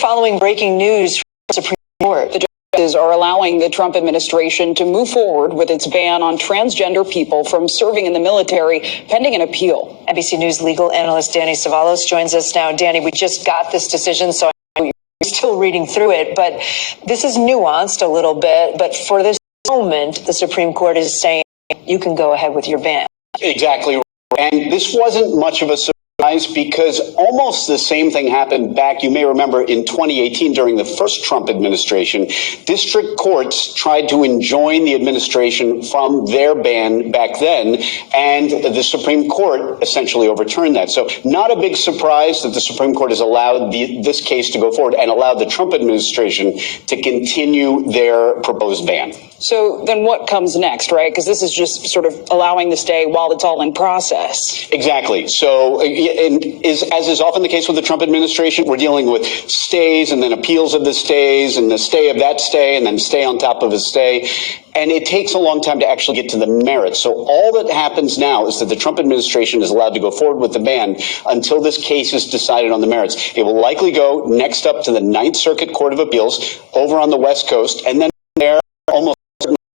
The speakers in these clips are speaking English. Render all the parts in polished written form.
following breaking news from the Supreme Court. The judges are allowing the Trump administration to move forward with its ban on transgender people from serving in the military pending an appeal. NBC News legal analyst Danny Savalos joins us now. Danny, we just got this decision, so I know you're still reading through it, but this is nuanced a little bit. But for this moment, the Supreme Court is saying you can go ahead with your ban. Exactly. And this wasn't much of a surprise because almost the same thing happened back, you may remember, in 2018 during the first Trump administration. District courts tried to enjoin the administration from their ban back then, and the Supreme Court essentially overturned that. So not a big surprise that the Supreme Court has allowed this case to go forward and allowed the Trump administration to continue their proposed ban. So then what comes next, right? Because this is just sort of allowing the stay while it's all in process. Exactly. So as is often the case with the Trump administration, we're dealing with stays and then appeals of the stays and the stay of that stay and then stay on top of a stay. And it takes a long time to actually get to the merits. So all that happens now is that the Trump administration is allowed to go forward with the ban until this case is decided on the merits. It will likely go next up to the Ninth Circuit Court of Appeals over on the West Coast, and then there almost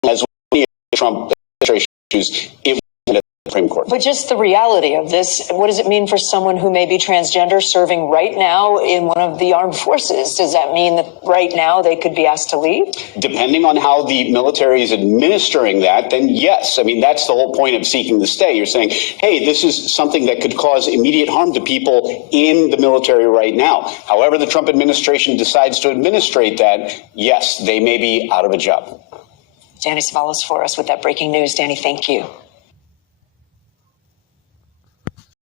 as with the Trump administration issues, it will be the Supreme Court. But just the reality of this, what does it mean for someone who may be transgender serving right now in one of the armed forces? Does that mean that right now they could be asked to leave? Depending on how the military is administering that, then yes. I mean, that's the whole point of seeking the stay. You're saying, hey, this is something that could cause immediate harm to people in the military right now. However the Trump administration decides to administrate that, yes, they may be out of a job. Danny Savalos for us with that breaking news. Danny, thank you.